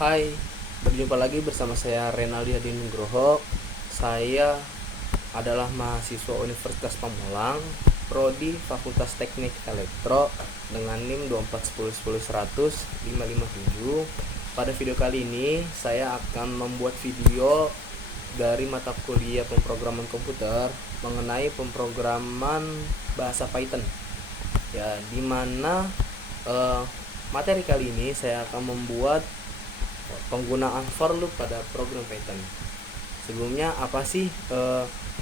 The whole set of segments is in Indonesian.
Hai, berjumpa lagi bersama saya Renaldi Hadi Nugroho. Saya adalah mahasiswa Universitas Pamulang, Prodi Fakultas Teknik Elektro dengan NIM 241010557. Pada video kali ini saya akan membuat video dari mata kuliah pemrograman komputer mengenai pemrograman bahasa Python. Ya, dimana materi kali ini saya akan membuat penggunaan for loop pada program Python. Sebelumnya apa sih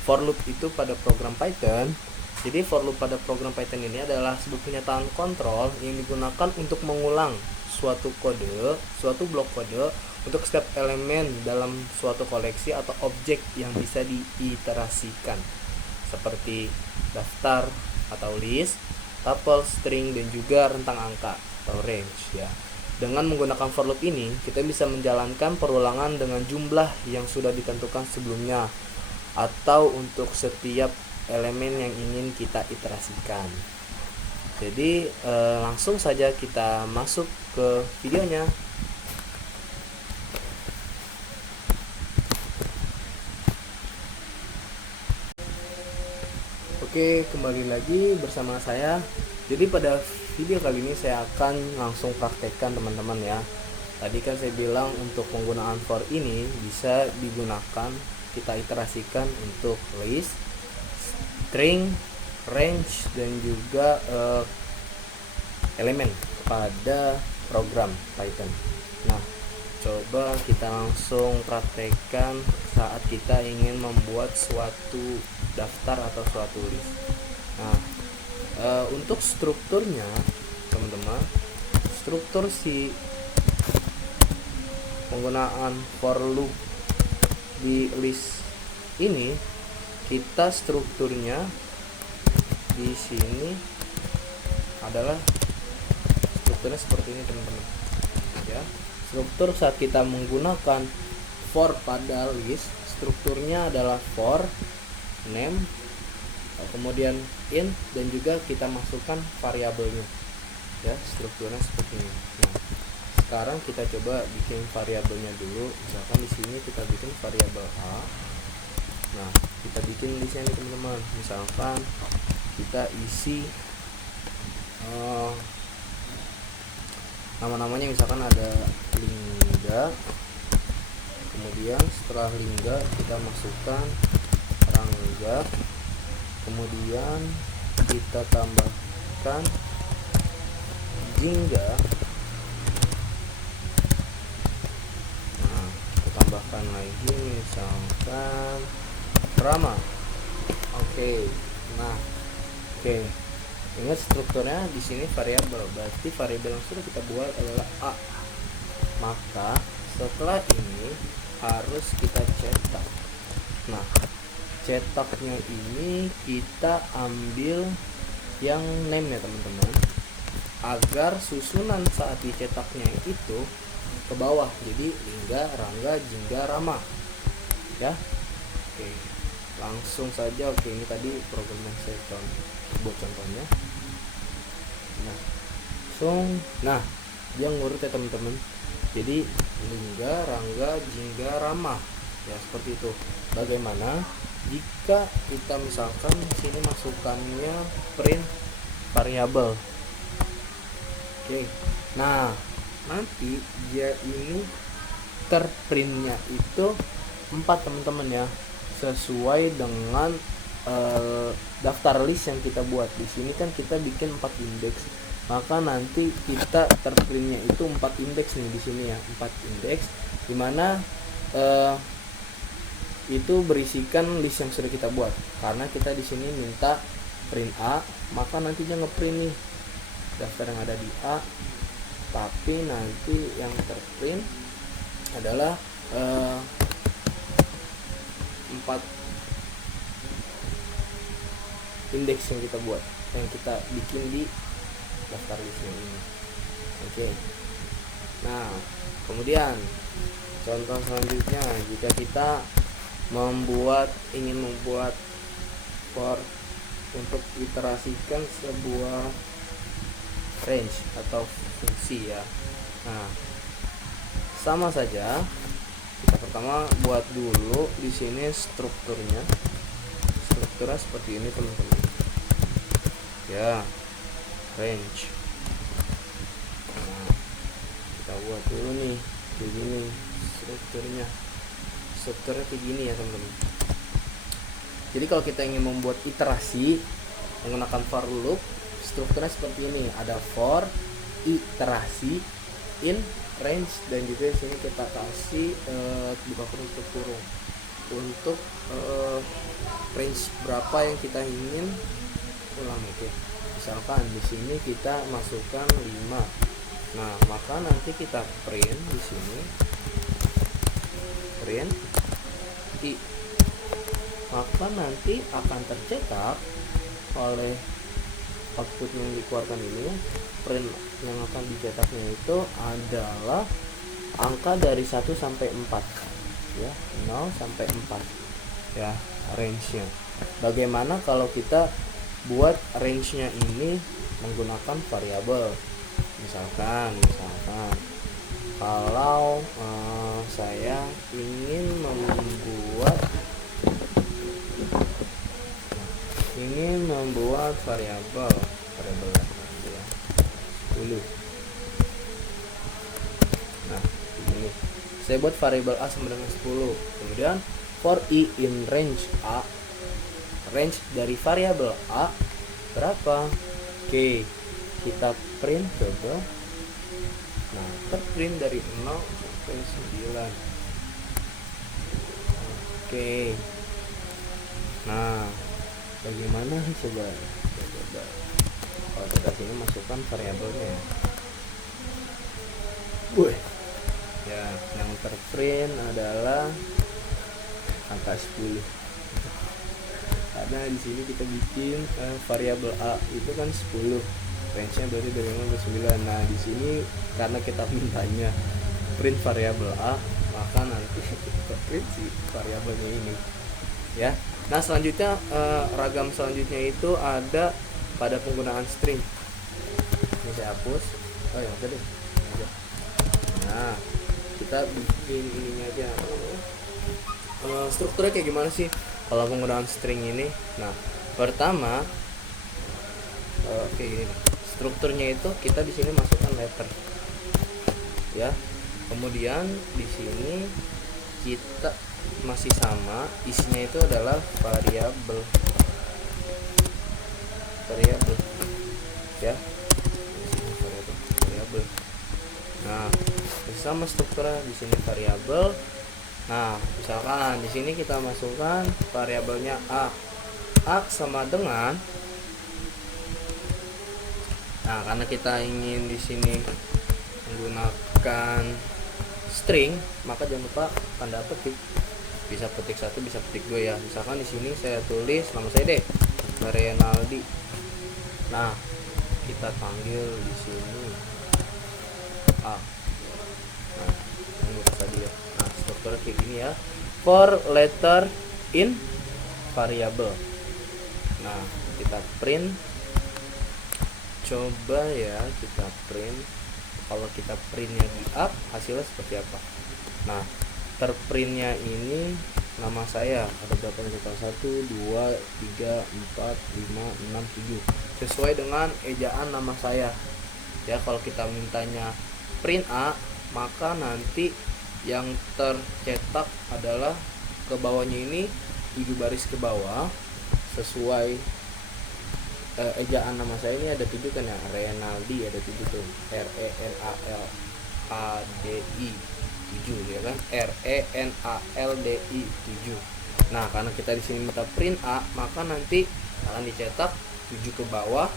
for loop itu pada program Python? Jadi for loop pada program Python ini adalah sebuah kenyataan kontrol yang digunakan untuk mengulang suatu blok kode untuk setiap elemen dalam suatu koleksi atau objek yang bisa diiterasikan, seperti daftar atau list, tuple, string, dan juga rentang angka atau range ya. Dengan menggunakan for loop ini, kita bisa menjalankan perulangan dengan jumlah yang sudah ditentukan sebelumnya atau untuk setiap elemen yang ingin kita iterasikan. Jadi langsung saja kita masuk ke videonya. Oke, kembali lagi bersama saya. Jadi pada video kali ini saya akan langsung praktekkan teman-teman ya. Tadi kan saya bilang untuk penggunaan for ini bisa digunakan, kita iterasikan untuk list, string, range, dan juga elemen pada program Python. Nah, coba kita langsung praktekkan saat kita ingin membuat suatu daftar atau suatu list. Nah, untuk strukturnya teman-teman, struktur si penggunaan for loop di list ini, kita strukturnya di sini adalah strukturnya seperti ini teman-teman ya. Struktur saat kita menggunakan for pada list, strukturnya adalah for name, kemudian int, dan juga kita masukkan variabelnya ya. Strukturnya seperti ini. Nah, sekarang kita coba bikin variabelnya dulu. Misalkan di sini kita bikin variabel a. Nah, kita bikin listnya nih teman-teman. Misalkan kita isi nama-namanya, misalkan ada Lingga, kemudian setelah Lingga kita masukkan Rangga, kemudian kita tambahkan Jingga. Nah, kita tambahkan lagi misalkan Rama. Oke. Ingat strukturnya di sini variabel, berarti variabel yang sudah kita buat adalah a. Maka setelah ini harus kita cetak. Nah, cetaknya ini kita ambil yang name ya teman-teman, agar susunan saat dicetaknya itu ke bawah, jadi Lingga, Rangga, Jingga, Rama ya. Oke, langsung saja. Oke, ini tadi program yang saya buat contohnya. Nah, dia ngurut ya teman-teman. Jadi Lingga, Rangga, Jingga, Rama ya, seperti itu. Bagaimana jika kita misalkan sini masukannya print variabel? Oke. Nah, nanti dia ini terprintnya itu 4 teman-teman ya, sesuai dengan daftar list yang kita buat. Di sini kan kita bikin 4 indeks, maka nanti kita terprintnya itu 4 indeks nih di sini ya, 4 indeks, dimana itu berisikan list yang sudah kita buat. Karena kita di sini minta print A, maka nantinya ngeprint nih daftar yang ada di A, tapi nanti yang terprint adalah 4 indeks yang kita buat, yang kita bikin di daftar listnya ini. Oke. Nah, kemudian contoh selanjutnya, jika kita ingin membuat for untuk iterasikan sebuah range atau fungsi ya. Nah, sama saja. Kita pertama buat dulu di sini strukturnya. Strukturnya seperti ini teman-teman. Ya, range. Nah, kita buat dulu nih kayak gini strukturnya. Strukturnya kayak gini ya teman-teman. Jadi kalau kita ingin membuat iterasi menggunakan for loop, strukturnya seperti ini. Ada for, iterasi, in, range, dan juga di sini kita kasih buka kurung tutup kurung untuk range berapa yang kita ingin ulang. Oke. Misalkan di sini kita masukkan 5. Nah, maka nanti kita print di sini print i, maka nanti akan tercetak oleh output yang dikeluarkan ini. Print yang akan dicetaknya itu adalah angka dari 1 sampai 4 ya, 0 sampai 4 ya, range-nya. Bagaimana kalau kita buat range-nya ini menggunakan variabel? Misalkan kalau saya ingin membuat variabel ya, 10. Nah, ini saya buat variabel a sama dengan 10. Kemudian for i in range a, range dari variabel a berapa? Oke, kita print coba. Nah, terprint dari 0 sampai 9. Oke. Nah, bagaimana coba kalau kita sini masukkan variabelnya ya. Ya, yang terprint adalah angka 10. Karena di sini kita bikin variabel a itu kan 10. Range-nya berarti dari 0 ke 9. Nah, di sini karena kita mintanya print variabel a, maka nanti kita print si variabelnya ini. Ya. Nah, selanjutnya ragam selanjutnya itu ada pada penggunaan string. Ini saya hapus. Oh ya, udah deh. Nah, kita bikin ininya aja. Strukturnya kayak gimana sih kalau penggunaan string ini? Nah, pertama kayak gini. Strukturnya itu kita di sini masukkan letter. Ya. Kemudian di sini kita masih sama, isinya itu adalah variabel ya, variabel. Nah, sama strukturnya di sini variabel. Nah, misalkan di sini kita masukkan variabelnya a sama dengan, nah karena kita ingin di sini menggunakan string, maka jangan lupa tanda petik. Bisa petik 1, bisa petik 2 ya. Misalkan di sini saya tulis nama saya deh, Renaldi. Nah, kita panggil di sini a. Nah, ini tadi ya. Nah, strukturnya kayak gini ya. For letter in variable. Nah, kita print. Coba ya kita print. Kalau kita printnya di up, hasilnya seperti apa? Nah, terprintnya ini nama saya ada berapa nih? 1, 2, 3, 4, 5, 6, 7 sesuai dengan ejaan nama saya ya. Kalau kita mintanya print a, maka nanti yang tercetak adalah ke bawahnya ini 7 baris ke bawah sesuai ejaan nama saya ini ada 7 kan ya, Renaldi ada 7 tuh, RENALADI 7 ya kan, RENALDI 7. Nah, karena kita di sini minta print a, maka nanti akan dicetak 7 ke bawah.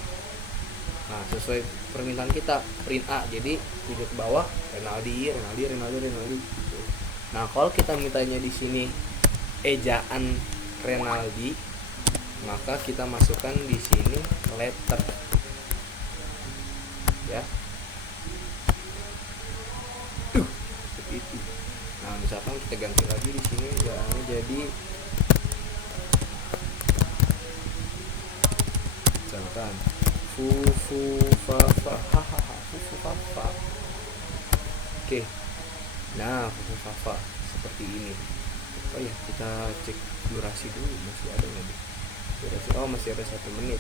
Nah, sesuai permintaan kita print a, jadi 7 ke bawah Renaldi gitu. Nah, kalau kita mintanya di sini ejaan Renaldi, maka kita masukkan di sini letter ya. Seperti itu. Nah, misalkan kita ganti lagi di sini ejaannya jadi misalkan fu fa fa ha ha ha fu fa fa. Oke. Nah, fungsi Java seperti ini. Oh ya, kita cek durasi dulu, masih ada nggak nih durasi? Oh, masih ada 1 menit.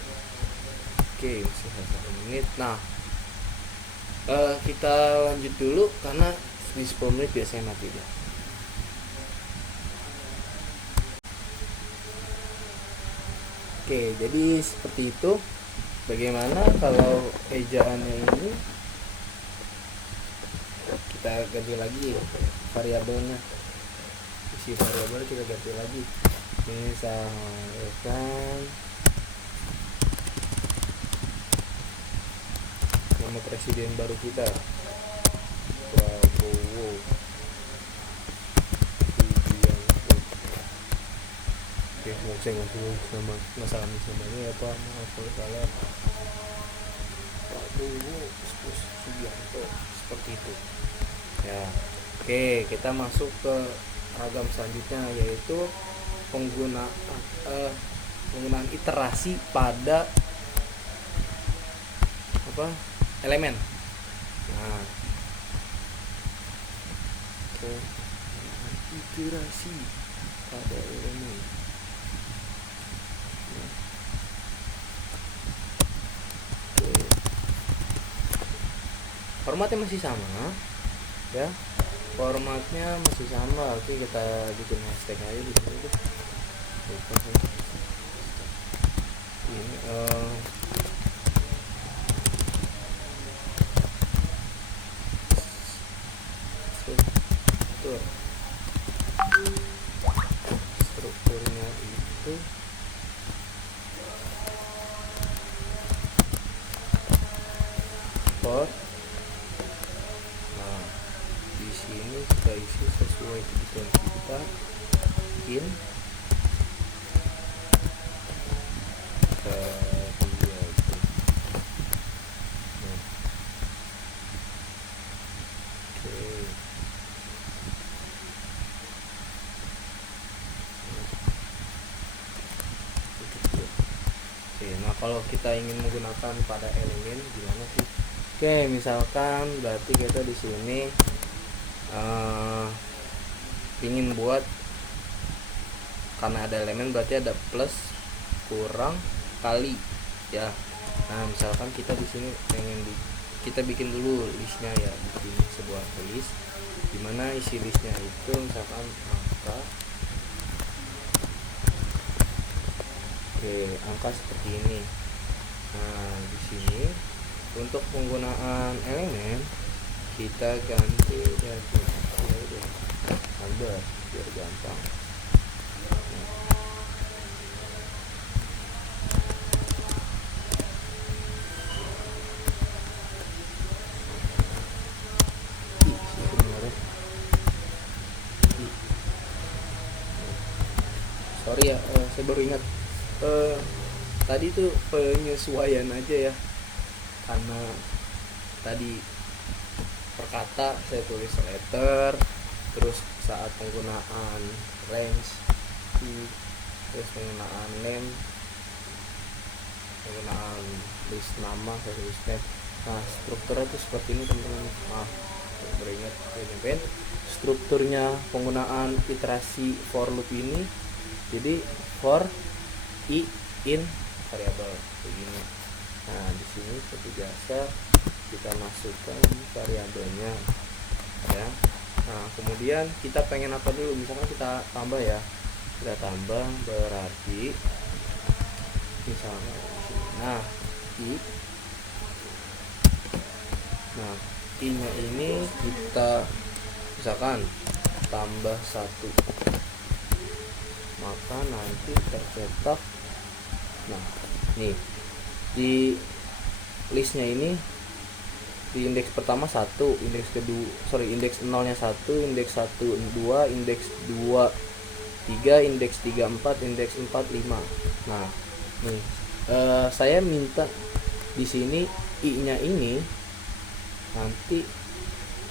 Oke, masih ada 1 menit. Nah, kita lanjut dulu karena di 10 menit biasanya mati dia. Oke, jadi seperti itu. Bagaimana kalau ejaannya ini kita ganti lagi variabelnya, isi variabel kita ganti lagi, misalkan nama presiden baru kita Prabowo Subianto. Oke, mau saya nggak salah namanya apa, maaf kalau salah. Prabowo Subianto, seperti itu ya. Oke, kita masuk ke ragam selanjutnya, yaitu penggunaan iterasi pada elemen. Nah, iterasi pada elemen. Formatnya masih sama ya, formatnya masih sama. Oke, kita bikin hashtag aja di sini deh. Ini strukturnya itu for. Nah, di sini kita isi sesuai kebutuhan kita. In nah, kalau kita ingin menggunakan pada elemen gimana sih? Oke, misalkan berarti kita di sini ingin buat, karena ada elemen berarti ada plus, kurang, kali ya. Nah, misalkan kita di sini kita bikin dulu listnya ya, bikin sebuah list dimana isi listnya itu misalkan angka. Oke, angka seperti ini. Nah, di sini untuk penggunaan elemen kita ganti number biar gampang. Sorry ya, saya baru ingat tadi tuh penyesuaian aja ya, karena tadi perkata saya tulis letter, terus saat penggunaan range, terus penggunaan name, penggunaan list nama saya tulis name. Nah, strukturnya tuh seperti ini teman-teman. Maaf, beringat saya strukturnya penggunaan iterasi for loop ini. Jadi for i in variabel begini. Nah, di sini seperti biasa kita masukkan variabelnya ya. Nah, kemudian kita pengen apa dulu, misalkan kita tambah ya, kita tambah berarti misalnya nah i nya ini kita misalkan tambah 1, maka nanti tercetak. Nah, nih di listnya ini di indeks pertama 1, indeks kedua indeks 0-nya 1, indeks 1 2, indeks 2 3, indeks 3 4, indeks 4 5. Nah, nih saya minta di sini i-nya ini nanti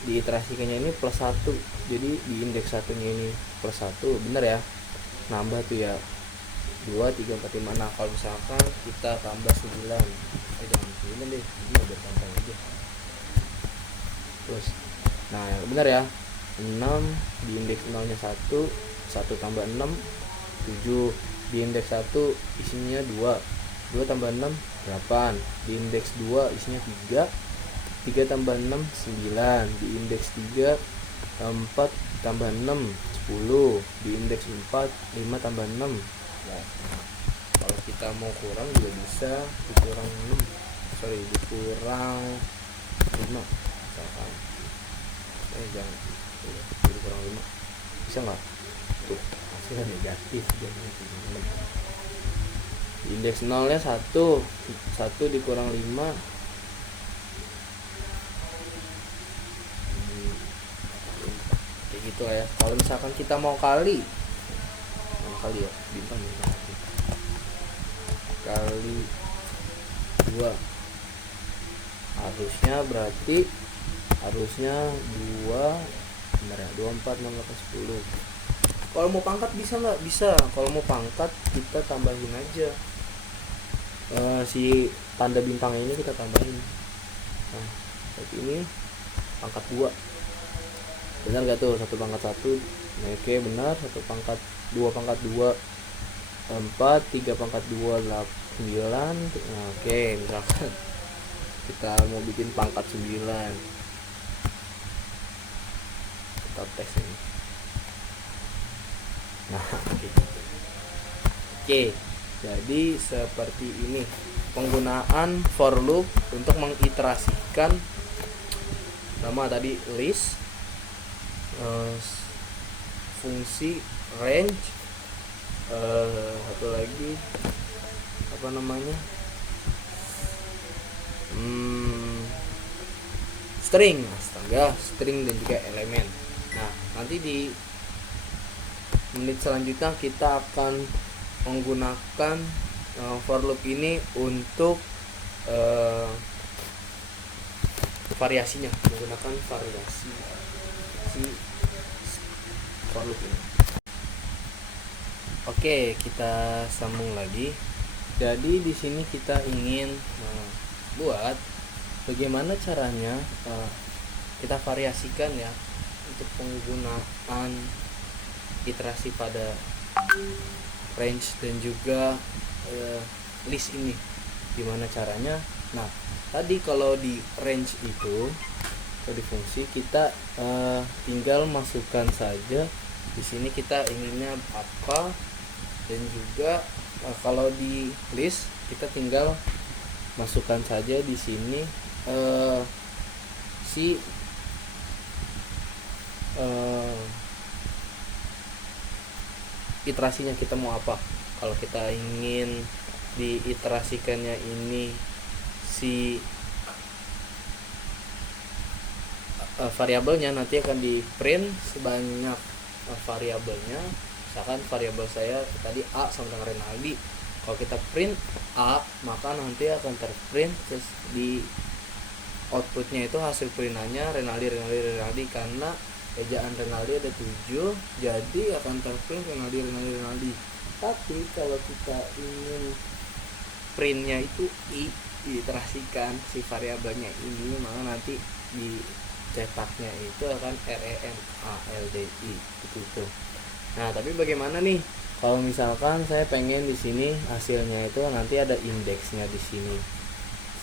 diiterasikannya ini +1. Jadi di indeks 1-nya ini +1, bener ya? Nambah tuh ya 2 3 4 5. Nah, kalau misalkan kita tambah 9, jangan 9 deh, ini udah gampang aja. Terus nah, benar ya, 6, di indeks 0 nya 1 tambah 6 7, di indeks 1 isinya 2 tambah 6 8, di indeks 2 isinya 3 tambah 6 9, di indeks 3 4 tambah 6 10, di indeks 4 5 tambah 6. Nah, kalau kita mau kurang juga bisa dikurang 5 misalkan. Jangan dikurang 5 bisa nggak? Tuh hasilnya negatif, jadinya 6. Indeks 0 nya 1 dikurang 5 kayak gitu ya. Kalau misalkan kita mau kali ya bintang kali 2, harusnya 2 4 6 8 10. Kalau mau pangkat bisa nggak? Bisa. Kalau mau pangkat kita tambahin aja si tanda bintang ini kita tambahin. Nah, seperti ini pangkat 2. Benar gak tuh? 1 pangkat 1. Oke, benar. 1 pangkat 2 pangkat 2 4, 3 pangkat 2 9. Nah, oke, misalkan kita mau bikin pangkat 9. Kita tes ini. Nah, oke. Jadi seperti ini penggunaan for loop untuk mengiterasikan nama tadi list, fungsi range, satu lagi apa namanya, string dan juga elemen. Nah, nanti di menit selanjutnya kita akan menggunakan for loop ini untuk menggunakan variasi si for loop ini. Oke, kita sambung lagi. Jadi di sini kita ingin buat bagaimana caranya kita variasikan ya untuk penggunaan iterasi pada range dan juga list ini. Gimana caranya? Nah, tadi kalau di range itu atau di fungsi kita tinggal masukkan saja di sini kita inginnya apa, dan juga kalau di list kita tinggal masukkan saja di sini si iterasinya kita mau apa. Kalau kita ingin diiterasikannya ini si variabelnya nanti akan di print sebanyak variabelnya. Misalkan variabel saya tadi A sama dengan Renaldi. Kalau kita print A, maka nanti akan terprint terus di outputnya itu hasil printannya Renaldi, karena ejaan Renaldi ada 7, jadi akan terprint Renaldi. Tapi kalau kita ingin printnya itu I, diiterasikan si variabelnya ini, maka nanti di cetaknya itu akan RENALDI gitu. Nah, tapi bagaimana nih kalau misalkan saya pengen di sini hasilnya itu nanti ada indeksnya di sini.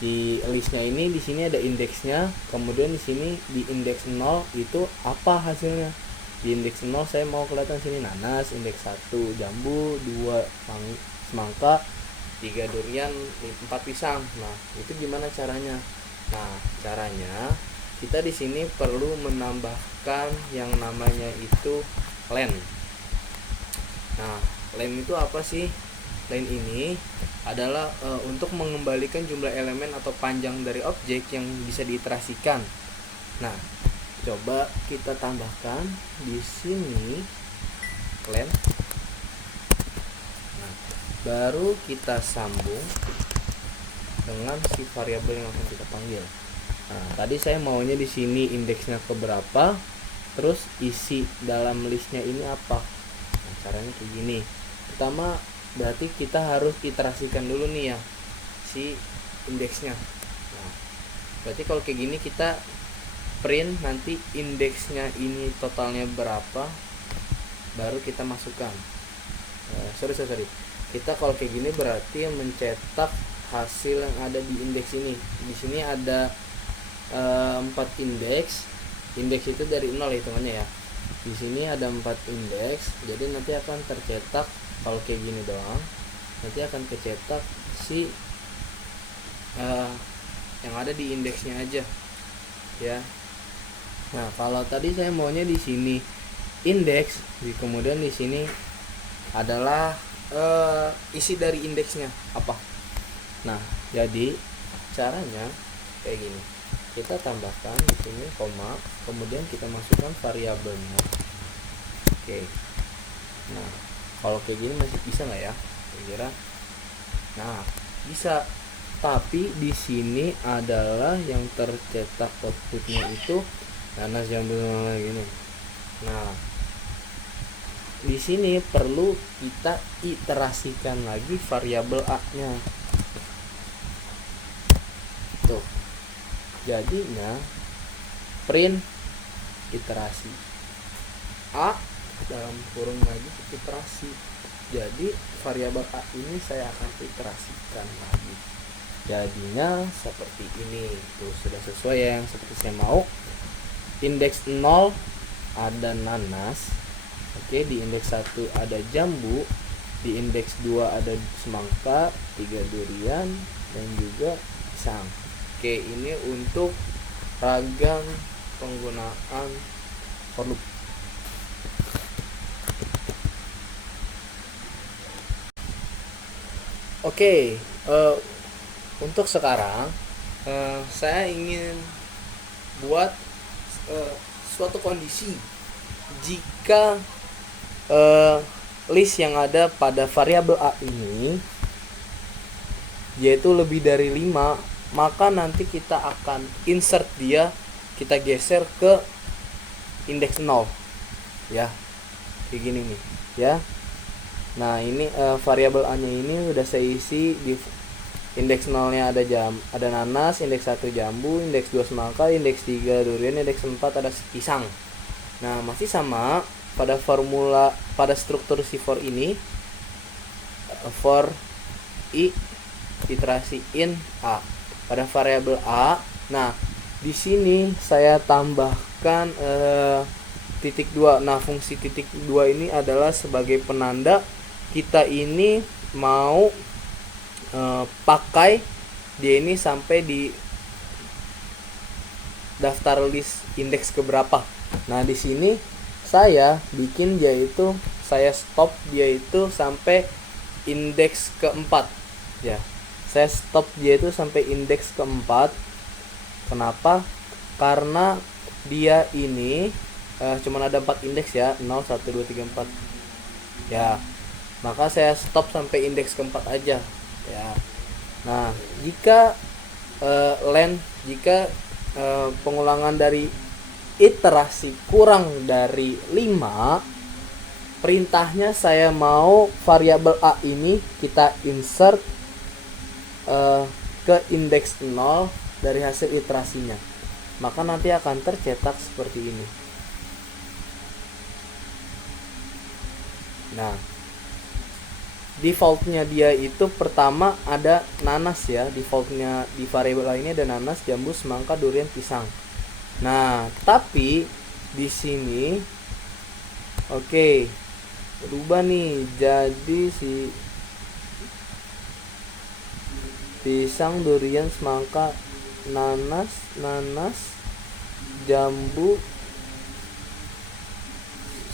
Si listnya ini di sini ada indeksnya, kemudian di sini di indeks 0 itu apa hasilnya. Di indeks 0 saya mau kelihatan sini nanas, indeks 1 jambu, 2 semangka, 3 durian, 4 pisang. Nah, itu gimana caranya? Nah, caranya kita di sini perlu menambahkan yang namanya itu len. Nah, len itu apa sih? Len ini adalah untuk mengembalikan jumlah elemen atau panjang dari objek yang bisa diiterasikan. Nah, coba kita tambahkan di sini len. Nah, baru kita sambung dengan si variabel yang akan kita panggil. Nah, tadi saya maunya di sini indeksnya ke berapa, terus isi dalam listnya ini apa. Nah, caranya kayak gini. Pertama, berarti kita harus iterasikan dulu nih ya si indeksnya. Nah, berarti kalau kayak gini kita print nanti indeksnya ini totalnya berapa, baru kita masukkan. Sorry, kita kalau kayak gini berarti mencetak hasil yang ada di indeks ini. Di sini ada 4 indeks itu dari 0 hitungannya ya. Di sini ada 4 indeks, jadi nanti akan tercetak kalau kayak gini doang, nanti akan kecetak si yang ada di indeksnya aja ya. Nah, kalau tadi saya maunya di sini indeks, kemudian di sini adalah isi dari indeksnya apa. Nah, jadi caranya kayak gini. Kita tambahkan di sini koma, kemudian kita masukkan variabelnya. Oke. Nah, kalau kayak gini masih bisa nggak ya? Kira-kira. Nah, bisa. Tapi di sini adalah yang tercetak outputnya itu nanas jambu gini. Nah, di sini perlu kita iterasikan lagi variabel a-nya. Tuh. Jadinya print iterasi a dalam kurung lagi iterasi. Jadi variabel a ini saya akan iterasikan lagi. Jadinya seperti ini. Tuh sudah sesuai ya, yang seperti saya mau. Indeks 0 ada nanas. Oke, di indeks 1 ada jambu, di indeks 2 ada semangka, 3 durian, dan juga pisang. Oke, ini untuk ragam penggunaan for loop. Oke, untuk sekarang saya ingin buat suatu kondisi jika list yang ada pada variabel a ini yaitu lebih dari 5, maka nanti kita akan insert dia, kita geser ke indeks 0 ya, kayak gini nih ya. Nah, ini variabel a nya ini udah saya isi. Di indeks 0 nya ada nanas, indeks 1 jambu, indeks 2 semangka, indeks 3 durian, indeks 4 ada pisang. Nah, masih sama pada formula, pada struktur si for ini, for i iterasi in a pada variabel a. Nah, di sini saya tambahkan titik 2. Nah, fungsi titik 2 ini adalah sebagai penanda kita ini mau pakai dia ini sampai di daftar list indeks keberapa. Nah, di sini saya bikin dia itu, saya stop dia itu sampai indeks keempat ya. Saya stop dia itu sampai indeks keempat. Kenapa? Karena dia ini cuman ada 4 indeks ya, 0, 1, 2, 3, 4 ya. Maka saya stop sampai indeks keempat aja ya. Nah, jika pengulangan dari iterasi kurang dari 5, perintahnya saya mau variabel a ini kita insert ke indeks 0 dari hasil iterasinya. Maka nanti akan tercetak seperti ini. Nah, defaultnya dia itu pertama ada nanas ya. Defaultnya di variabel a ini ada nanas, jambu, semangka, durian, pisang. Nah, tapi di sini berubah nih, jadi si pisang, durian, semangka, nanas, jambu,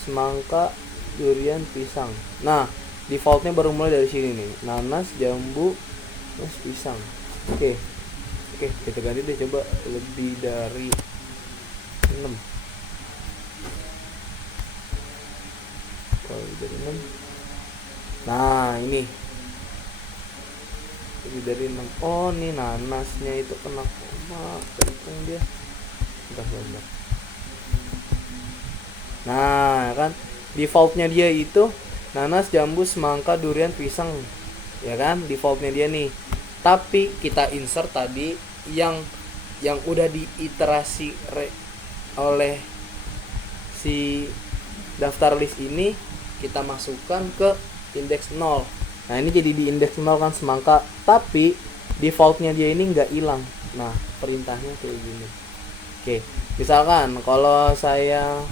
semangka, durian, pisang. Nah, defaultnya baru mulai dari sini nih, nanas, jambu, terus pisang. Oke, kita ganti deh, coba lebih dari 6. Kalau lebih dari 6, nah ini lebih dari 6. Oh, nih nanasnya itu kena koma, terhitung dia. Bentar. Nah, kan defaultnya dia itu nanas, jambu, semangka, durian, pisang ya kan, defaultnya dia nih. Tapi kita insert tadi yang udah diiterasi oleh si daftar list ini kita masukkan ke indeks 0. Nah ini jadi di indeks 0 kan semangka, tapi defaultnya dia ini nggak hilang. Nah perintahnya kayak gini. Oke, misalkan kalau saya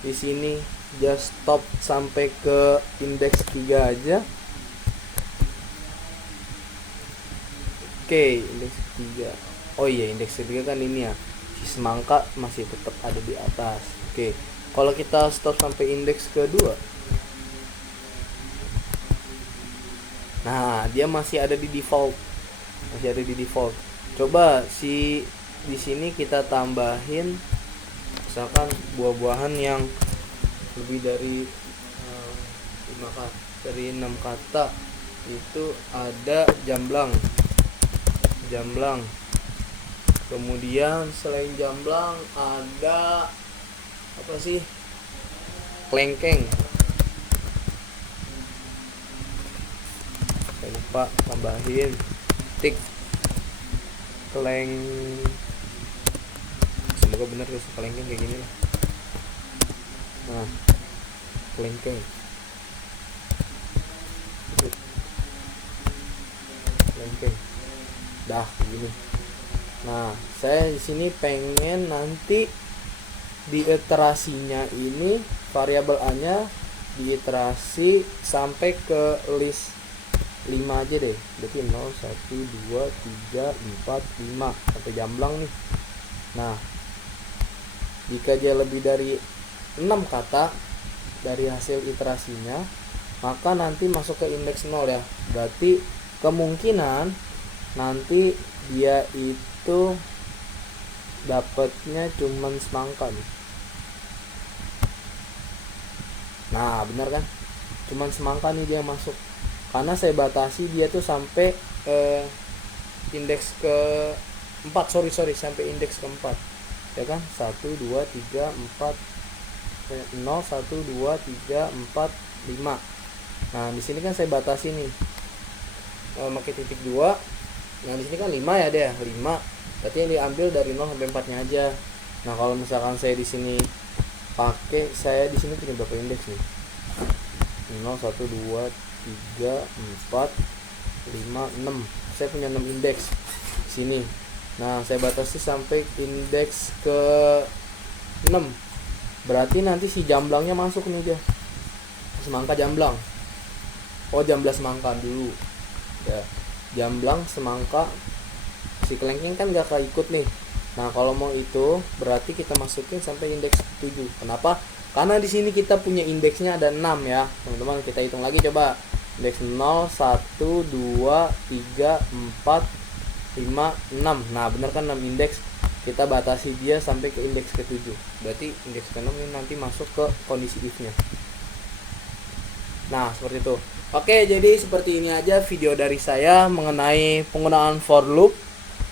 di sini just stop sampai ke indeks 3 aja. Oke, indeks 3. Oh iya, indeks 3 kan ini ya. Si semangka masih tetap ada di atas. Oke. Kalau kita stop sampai indeks kedua. Nah, dia masih ada di default. Masih ada di default. Coba di sini kita tambahin misalkan buah-buahan yang lebih dari 6 kata. Itu ada jamblang. Kemudian selain jamblang ada apa sih? Kelengkeng. Jangan lupa tambahin tik semoga benar terus kelengkeng kayak gini lah. Nah, kelengkeng dah begini. Nah, saya di sini pengen nanti di iterasinya ini variabel A-nya diiterasi sampai ke list 5 aja deh. Berarti 0 1 2 3 4 5 sampai jamblang nih. Nah, jika dia lebih dari 6 kata dari hasil iterasinya, maka nanti masuk ke indeks 0 ya. Berarti kemungkinan nanti dia itu dapatnya cuman semangka nih. Nah benar kan, cuman semangka nih dia masuk, karena saya batasi dia tuh sampai indeks ke 4, sampai indeks ke 4 ya kan. 1 2 3 4 0 1 2 3 4 5. Nah di sini kan saya batasi nih pakai titik 2. Nah di sini kan 5 ya deh, 5. Berarti yang diambil dari 0 sampai 4-nya aja. Nah, kalau misalkan saya di sini pakai, saya di sini punya berapa indeks nih? 0 1 2 3 4 5 6. Saya punya 6 indeks sini. Nah, saya batasi sampai indeks ke 6. Berarti nanti si jamblangnya masuk nih dia. Semangka jamblang. Oh, jamblang semangka dulu. Ya. Jamblang semangka, si kelengkeng kan gak keikut nih. Nah kalau mau itu berarti kita masukin sampai indeks 7. Kenapa? Karena di sini kita punya indeksnya ada 6 ya teman-teman. Kita hitung lagi coba. Indeks 0 1 2 3 4 5 6. Nah bener kan 6 indeks. Kita batasi dia sampai ke indeks ke 7. Berarti indeks ke 6 ini nanti masuk ke kondisi if nya. Nah seperti itu. Oke, jadi seperti ini aja video dari saya mengenai penggunaan for loop.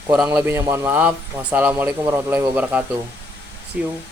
Kurang lebihnya mohon maaf. Wassalamualaikum warahmatullahi wabarakatuh. See you.